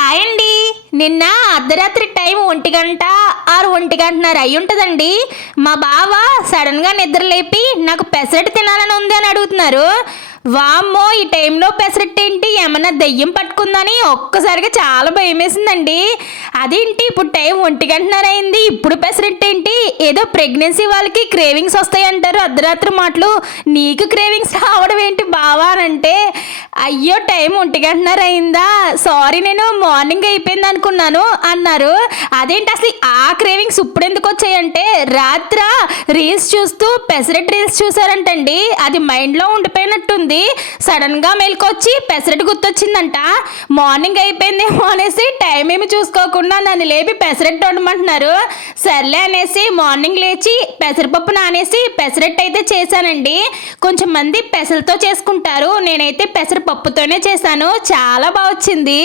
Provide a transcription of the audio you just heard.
Hi అండి. నిన్న అర్ధరాత్రి టైం 1 గంట ఆరు 1 గంటన్నర అయి ఉంటుందండి. మా బావ సడన్గా నిద్ర లేపి నాకు పెసరట్టు తినాలని ఉంది అని అడుగుతున్నారు. వామ్మో, ఈ టైంలో పెసరట్టు ఏంటి, ఏమన్నా దెయ్యం పట్టుకుందని ఒక్కసారిగా చాలా భయం వేసిందండి. అదేంటి ఇప్పుడు టైం 1 గంటన్నర అయింది, ఇప్పుడు పెసరట్టు ఏంటి, ఏదో ప్రెగ్నెన్సీ వాళ్ళకి క్రేవింగ్స్ వస్తాయి అంటారు అర్ధరాత్రి మాటలు, నీకు క్రేవింగ్స్ రావడం ఏంటి బావా అని అంటే, అయ్యో టైం 1 గంటన్నర అయిందా, సారీ నేను మార్నింగ్ అయిపోయింది అనుకున్నాను అన్నారు. అదేంటి అసలు ఆ క్రేవింగ్స్ ఇప్పుడు ఎందుకు వచ్చాయంటే, రాత్ర రీల్స్ చూస్తూ పెసరట్టు రీల్స్ చూసారంటండి, అది మైండ్లో ఉండిపోయినట్టుంది. సడన్ గా మేల్కొచ్చి పెసరట్టు గుర్తొచ్చిందంట. మార్నింగ్ అయిపోయిందేమో అనేసి టైం ఏమి చూసుకోకుండా నన్ను లేపి పెసరట్టు వండమంటున్నారు. సర్లే అనేసి మార్నింగ్ లేచి పెసరపప్పు నానేసి పెసరట్టు అయితే చేశానండి. కొంచెం మంది పెసలతో చేసుకుంటారు, నేనైతే పెసరపప్పుతోనే చేశాను, చాలా బాగా వచ్చింది.